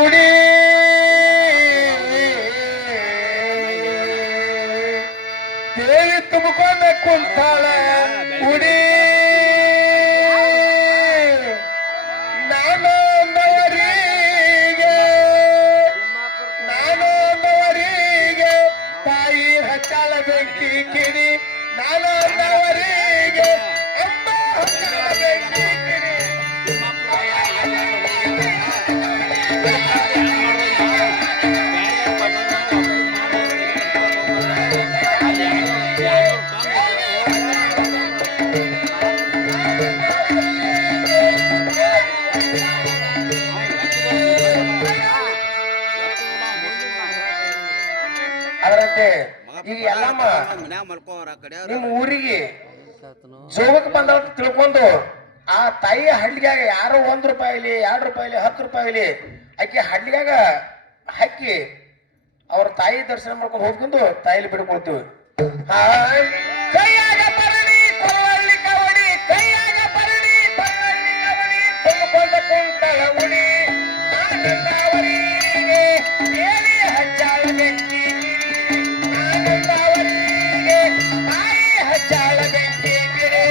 ಉಡಿ ದೇವಿ ತುಂಬಿಕೊಂಡ ಕುಂತಾಳ ಉಡಿ ನಾನೊಂದವರಿಗೆ ತಾಯಿ ಹಚ್ಚಾಳ ಬೆಂಕಿ ಕಿಡಿ ನಾನೊಂದವರಿಗೆ ಅಮ್ಮ ಹಚ್ಚಾಳ ಬೆಂಕಿ ಕಿಡಿ ಅದರಂತೆ ಈಗ ಎಲ್ಲಮ್ಮ ನಿಮ್ಮ ಊರಿಗೆ ಜೋಗಕ್ಕೆ ಬಂದ ತಿಳ್ಕೊಂಡು ಆ ತಾಯಿ ಹಳ್ಳಿಯಾಗ ಯಾರೋ ₹1 ₹2 ₹10 ಆಕೆ ಹಳ್ಳಿಯಾಗ ಹಾಕಿ ಅವ್ರ ತಾಯಿ ದರ್ಶನ ಮಾಡ್ಕೊಂಡು ಹೋಗ್ಕೊಂಡು ತಾಯಿಲಿ ಬಿಡ್ಕೊಳ್ತೀವಿ. ಕೈಯಾಗ ಪರಣಿ ಕೊರವಳ್ಳಿ ಕವಡಿ ಕೈಯಾಗ ಪರಣಿ ಕೊರವಳ್ಳಿ ಕವಡಿ ತುಂಬಿಕೊಂಡ ಕುಂತಳ ಉಡಿ ನಾನಂದವರಿಗೆ ದೇವಿ ಹಚ್ಚಾಳ ಬೆಂಕಿ ನಾನಂದವರಿಗೆ ತಾಯಿ ಹಚ್ಚಾಳ ಬೆಂಕಿ ಗಿರಿ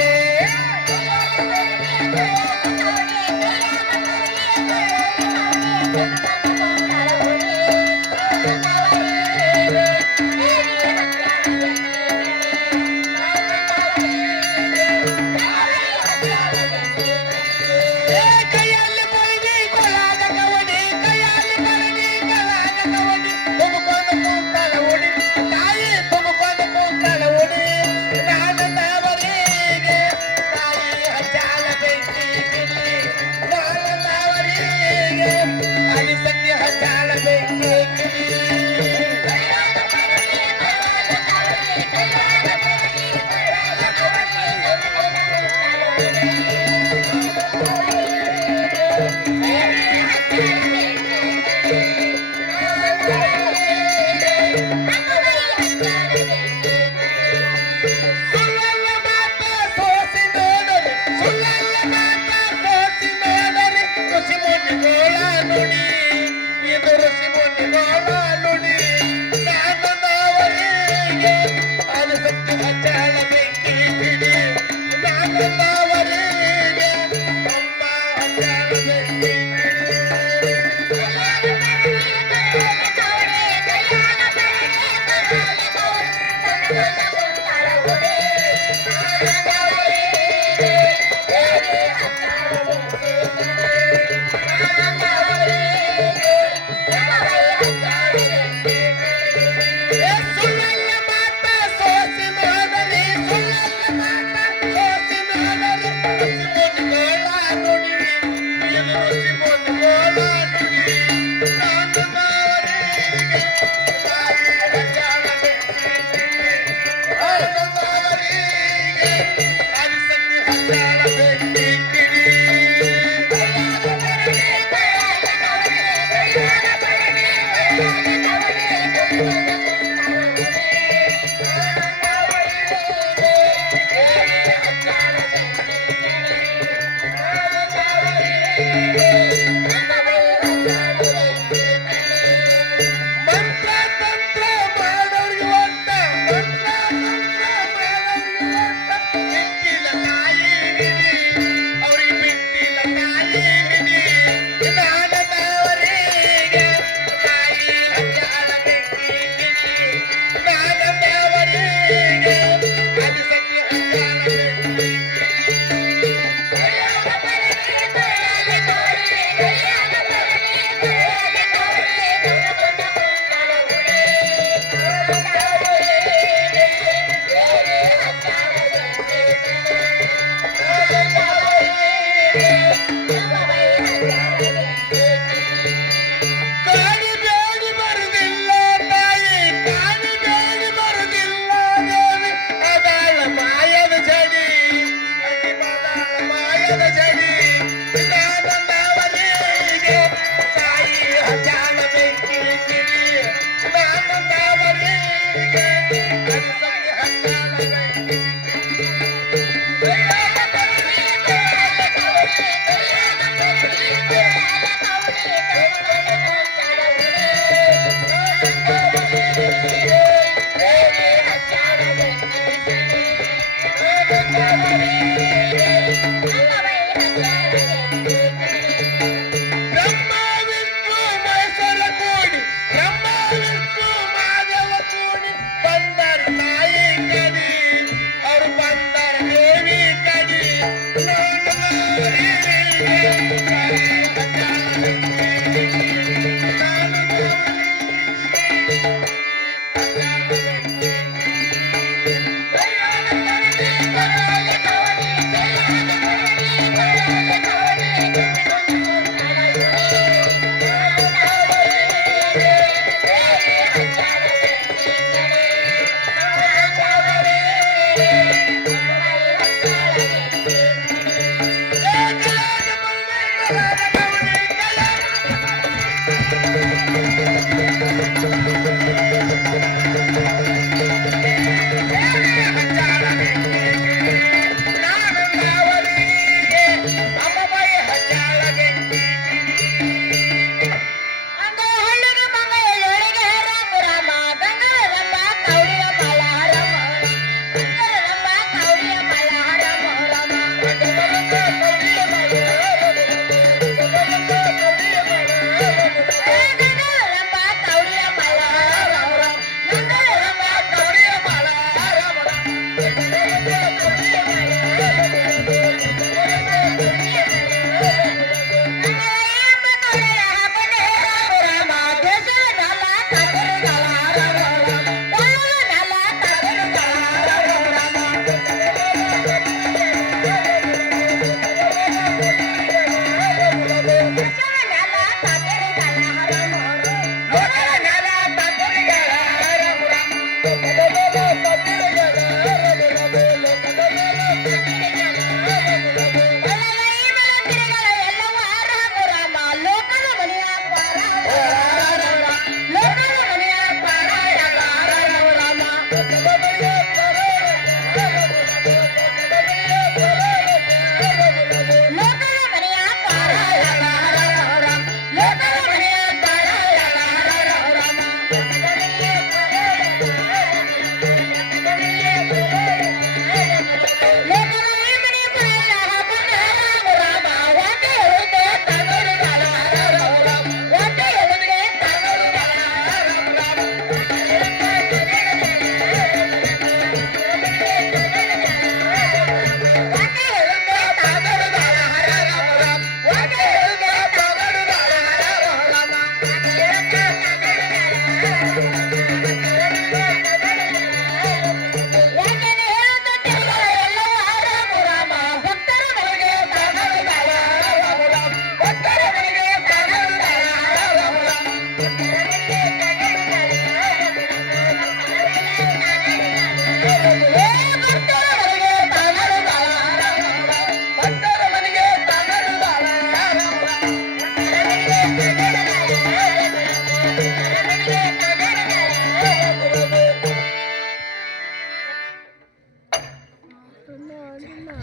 I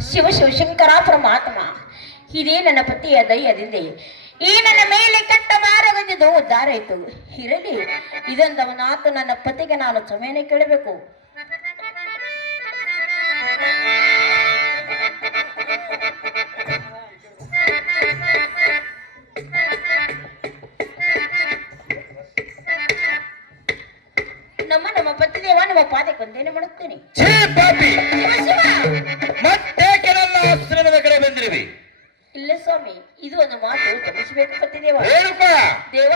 ಶಿವ ಶಿವಶಂಕರ ಪರಮಾತ್ಮ, ಇದೇ ನನ್ನ ಪತಿಯ ದಯದಿಂದ ಈ ನನ್ನ ಮೇಲೆ ಕೆಟ್ಟ ಮಾರಗಂದಿದ್ದು ಉದ್ಧಾರ ಆಯಿತು. ಇರಲಿ, ಇದೊಂದವನಾತು ನನ್ನ ಪತಿಗೆ ನಾನು ಕ್ಷಮೆಯನ್ನು ಕೇಳಬೇಕು. ನಮ್ಮ ಪತಿದೇವ ನಮ್ಮ ಪಾದಕ್ಕೆ ಒಂದೇನೆ ಮಾಡುತ್ತೇನೆ. ಆಶ್ರಮದ ಕಡೆ ಬಂದಿರುವಿ? ಇಲ್ಲ ಸ್ವಾಮಿ, ಇದು ಒಂದು ಮಾತು ಕ್ಷಮಿಸಬೇಕು ಪತಿದೇವ. ದೇವ,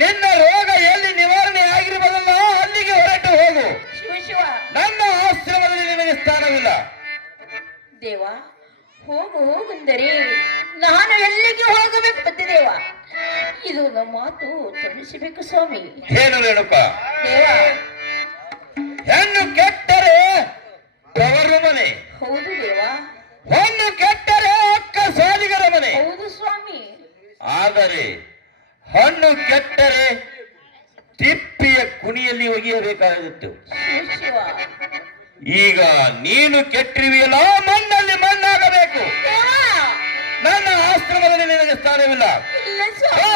ನಿನ್ನ ರೋಗ ಎಲ್ಲಿ ನಿವಾರಣೆ ಆಗಿರಬಹುದಲ್ಲ ಅಲ್ಲಿಗೆ ಹೊರಟು ಹೋಗು. ಶಿವ ಶಿವ, ನನ್ನ ಆಶ್ರಮದಲ್ಲಿ ನಿನಗೆ ಸ್ಥಾನವಿಲ್ಲ. ದೇವ, ಹೋಗು ಹೋಗುಂದರೆ ನಾನು ಎಲ್ಲಿಗೆ ಹೋಗಬೇಕು ಪತಿದೇವ? ಇದು ನಮ್ಮ ಮಾತು ಕ್ಷಮಿಸಬೇಕು ಸ್ವಾಮಿ. ಏನು ರೇಣುಕ? ದೇವ, ಹೆಣ್ಣು ಕೆಟ್ಟರೆ ತವರು ಮನೆ. ಹೌದು ದೇವ. ಹೆಣ್ಣು ಕೆಟ್ಟರೆ ಅಕ್ಕ ಸಾಲಿಗರ ಮನೆ. ಹೌದು ಸ್ವಾಮಿ. ಆದರೆ ಹಣ್ಣು ಕೆಟ್ಟರೆ ತಿಪ್ಪಿಯ ಕುಣಿಯಲ್ಲಿ ಒಗೆಯಬೇಕಾಗಿತ್ತು. ಶಿವ, ಈಗ ನೀನು ಕೆಟ್ಟಿರುವೆಯಲ್ಲ, ಮಣ್ಣಲ್ಲಿ ಮಣ್ಣಾಗಬೇಕು. ದೇವ, ನನ್ನ ಆಶ್ರಮದಲ್ಲಿ ನಿನಗೆ ಸ್ಥಾನವಿಲ್ಲ. ಇಲ್ಲ ಸ್ವಾಮಿ.